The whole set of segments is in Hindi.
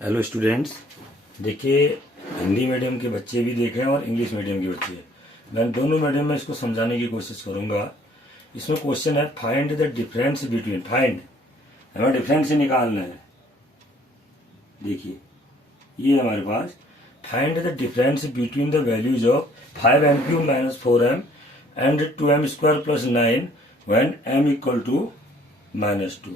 हेलो स्टूडेंट्स, देखिए हिंदी मीडियम के बच्चे भी देख रहे हैं और इंग्लिश मीडियम के बच्चे। मैं दोनों मीडियम में इसको समझाने की कोशिश करूंगा। इसमें क्वेश्चन है find the difference between. Find हमें डिफरेंस ही निकालना है। देखिए ये हमारे पास find the difference between the values of 5m³ minus 4m and 2m² plus 9 when m equal to -2।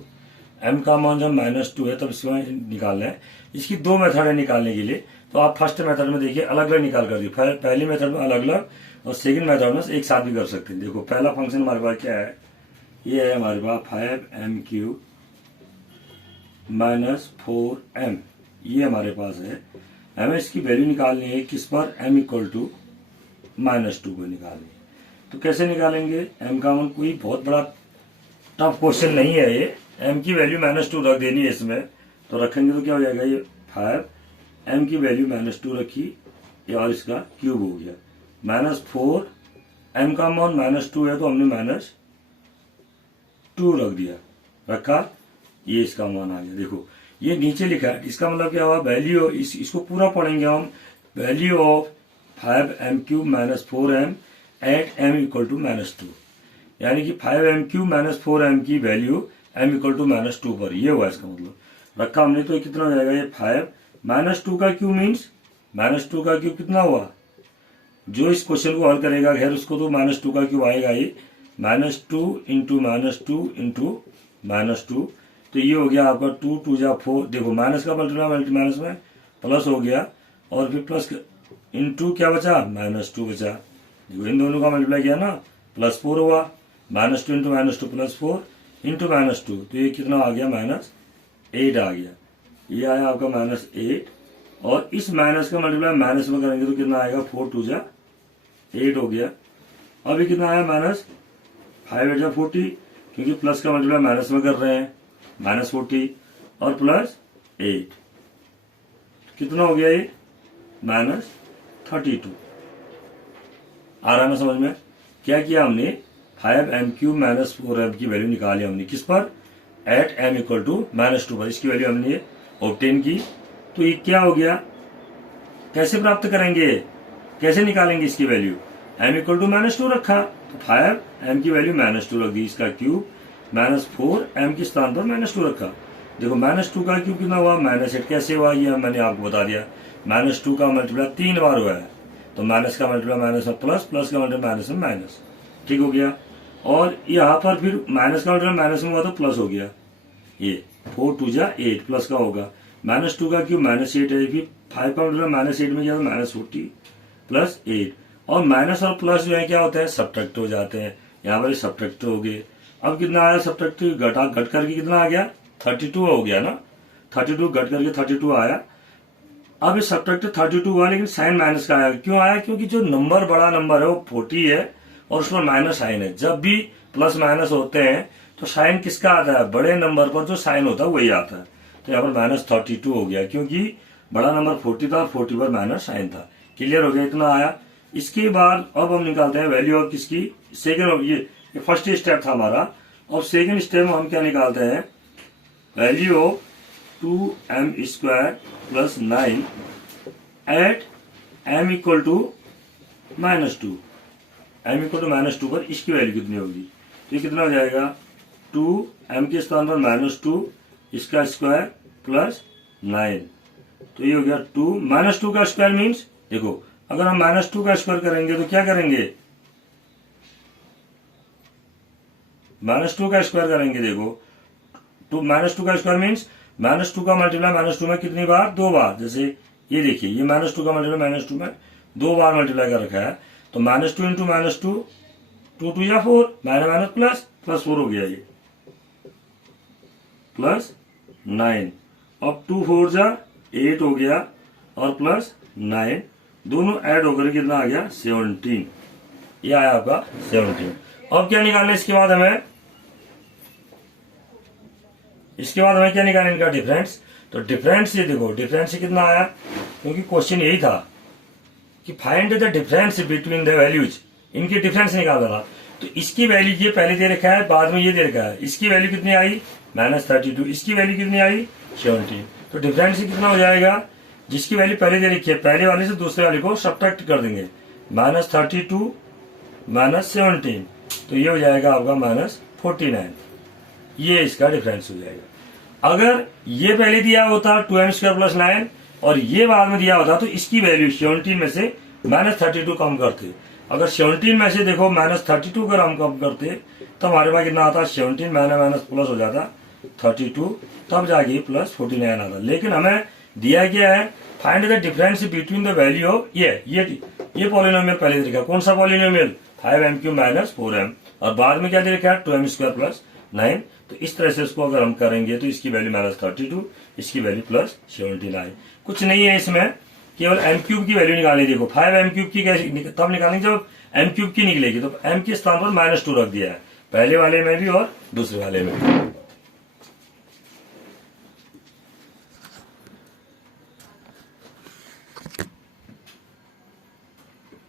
m का मान जब -2 है तब इसको निकालना है। इसकी दो मेथड है निकालने के लिए। तो आप फर्स्ट मेथड में देखिए अलग अलग निकाल कर दिए। पहली मेथड में अलग अलग और सेकंड मेथड में एक साथ भी कर सकते हैं। देखो पहला फंक्शन हमारे पास क्या है, ये है हमारे पास 5m³ माइनस 4m, ये हमारे पास है। हमें इसकी वैल्यू निकालनी है किस पर, m इक्वल टू -2 को निकालनी है। तो कैसे निकालेंगे, m का मान कोई बहुत बड़ा टफ क्वेश्चन नहीं है ये। m की वैल्यू -2 रख देनी है इसमें। तो रखेंगे तो क्या हो जाएगा, ये 5m की वैल्यू -2 रखी ये और इसका क्यूब हो गया -4। m का मान -2 है तो हमने -2 रख दिया, रखा, ये इसका मान आ गया। देखो ये नीचे लिखा है, इसका मतलब क्या हुआ, वैल्यू इसको पूरा पढ़ेंगे हम। Value of 5m³ minus 4m at m equal to -2, यानी कि 5m³ माइनस 4m की वैल्यू m इक्वल टू -2 पर, ये हुआ इसका मतलब। रखा हमने तो ये कितना हो जाएगा, ये 5 -2 का क्यूब मीन्स -2 का क्यूब कितना हुआ। जो इस क्वेश्चन को हल करेगा खैर उसको तो -2 का क्यूब आएगा ही। -2 इंटू -2 इंटू -2, तो ये हो गया आपका 2 2 जा 4। देखो माइनस का मल्टीप्लाई माइनस में प्लस हो गया और फिर प्लस इंटू क्या बचा, -2 बचा। देखो इन दोनों का मल्टीप्लाई किया ना, +4 हुआ। -2 इंटू -2 +4 इंटू -2, तो ये कितना आ गया, -8 आ गया। ये आया आपका -8 और इस माइनस का मल्टीप्लाई माइनस में करेंगे तो कितना आएगा, 4 2 जा 8 हो गया। अभी कितना आया, -5 8 जा 40, क्योंकि प्लस का मल्टीप्लाई माइनस में कर रहे हैं, -40 और +8 कितना हो गया, ये -32। आ रहा है ना समझ में। क्या किया हमने, 5m³ माइनस 4m की वैल्यू निकाली हमने किस पर, एट m इक्वल टू -2 पर। इसकी वैल्यू हमने ऑब्टेन की। तो ये क्या हो गया, कैसे प्राप्त करेंगे, कैसे निकालेंगे इसकी वैल्यू, m इक्वल टू -2 रखा तो 5m की वैल्यू -2 रख दी, इसका क्यूब -4m के स्थान पर -2 रखा। देखो -2 का क्यूब कितना हुआ, -8 कैसे हुआ, ये मैंने आपको बता दिया। -2 का मल्टीप्लाई 3 बार हुआ है, तो माइनस का मल्टीप्लाई माइनस में प्लस, प्लस का मल्टीप्लाई माइनस में माइनस, ठीक हो गया। और यहाँ पर फिर माइनस का मल्टीप्लाई माइनस में हुआ तो प्लस हो गया। ये 4 2 जा 8 प्लस का होगा, -2 का क्यूब -8 है, फिर 5 का मल्टीप्लाई -8 में गया तो -40 प्लस 8। और माइनस और प्लस जो है क्या होता है, सब्ट्रैक्ट हो जाते हैं। यहाँ पर सब्ट्रैक्ट हो गए। अब कितना आया, सब्ट्रैक्ट घट करके कितना आ गया, 32 हो गया ना। 32 घट करके 32 आया। अब ये सब्ट्रैक्ट 32 हुआ लेकिन साइन माइनस का आया। क्यों आया, क्योंकि जो नंबर बड़ा नंबर है वो 40 है और उस पर माइनस साइन है। जब भी प्लस माइनस होते हैं तो साइन किसका आता है, बड़े नंबर पर जो साइन होता है वही आता है। तो यहाँ पर -32 हो गया क्योंकि बड़ा नंबर 40 था और 40 पर माइनस साइन था। क्लियर हो गया, इतना आया। इसके बाद अब हम निकालते हैं वैल्यू ऑफ किसकी, सेकेंड। ये फर्स्ट स्टेप था हमारा। और सेकेंड स्टेप में हम क्या निकालते हैं, value of 2m² plus 9 at m equal to -2। m equal to -2 पर इसकी वैल्यू कितनी होगी, तो ये कितना हो जाएगा, 2m के स्थान पर -2 इसका स्क्वायर प्लस 9, तो ये हो गया 2 -2 का स्क्वायर मीन्स। देखो अगर हम -2 का स्क्वायर करेंगे तो क्या करेंगे, -2 का स्क्वायर करेंगे। देखो तो -2 का स्क्वायर मीन्स -2 का मल्टीप्लाई -2 में कितनी बार, 2 बार। जैसे ये देखिए ये -2 का मल्टीप्लाई -2 में 2 बार मल्टीप्लाई कर रखा है। तो -2 इंटू -2 2 2 या 4 माइनस प्लस प्लस 4 हो गया, ये प्लस 9। अब 2 4 जा 8 हो गया और प्लस 9 दोनों ऐड होकर कितना आ गया, 17। ये आया आपका 17। अब क्या निकालना इसके बाद हमें, इसके बाद हमें क्या निकालना, इनका डिफरेंस। तो डिफरेंस ये देखो, डिफरेंस कितना आया, क्योंकि क्वेश्चन यही था कि find the difference between the values, इनकी डिफरेंस निकालना था। तो इसकी वैल्यू ये पहले दे रखा है, बाद में ये दे रखा है। इसकी वैल्यू कितनी आई, -32, इसकी वैल्यू कितनी आई, 17। तो डिफरेंस ही कितना हो जाएगा, जिसकी वैल्यू पहले दे रखी है, पहले वाले से दूसरे वाले को सब्ट्रैक्ट कर देंगे, -32 -17, तो ये हो जाएगा आपका -49। ये इसका डिफरेंस हो जाएगा। अगर ये पहले दिया होता 2m² + 9 और ये बाद में दिया होता तो इसकी वैल्यू 17 में से -32 कम करते। अगर 17 में से देखो -32 अगर हम कम करते तो हमारे पास कितना आता, 17 माइनस प्लस हो जाता 32, तब जाके +49 आता। लेकिन हमें दिया क्या है, find the difference between the value of ये पॉलिनोमियल पहले दे रखा, कौन सा पॉलिनोमियल, 5m³ - 4m, और बाद में क्या दे रखा है, 2m² + 9। तो इस तरह से इसको अगर हम करेंगे तो इसकी वैल्यू -32, इसकी वैल्यू +79। कुछ नहीं है इसमें, केवल m³ की वैल्यू निकालनी। देखो 5m³ की कैसे तब निकालेंगे जब m³ की निकलेगी, तो m के स्थान पर -2 रख दिया है, पहले वाले में भी और दूसरे वाले में भी।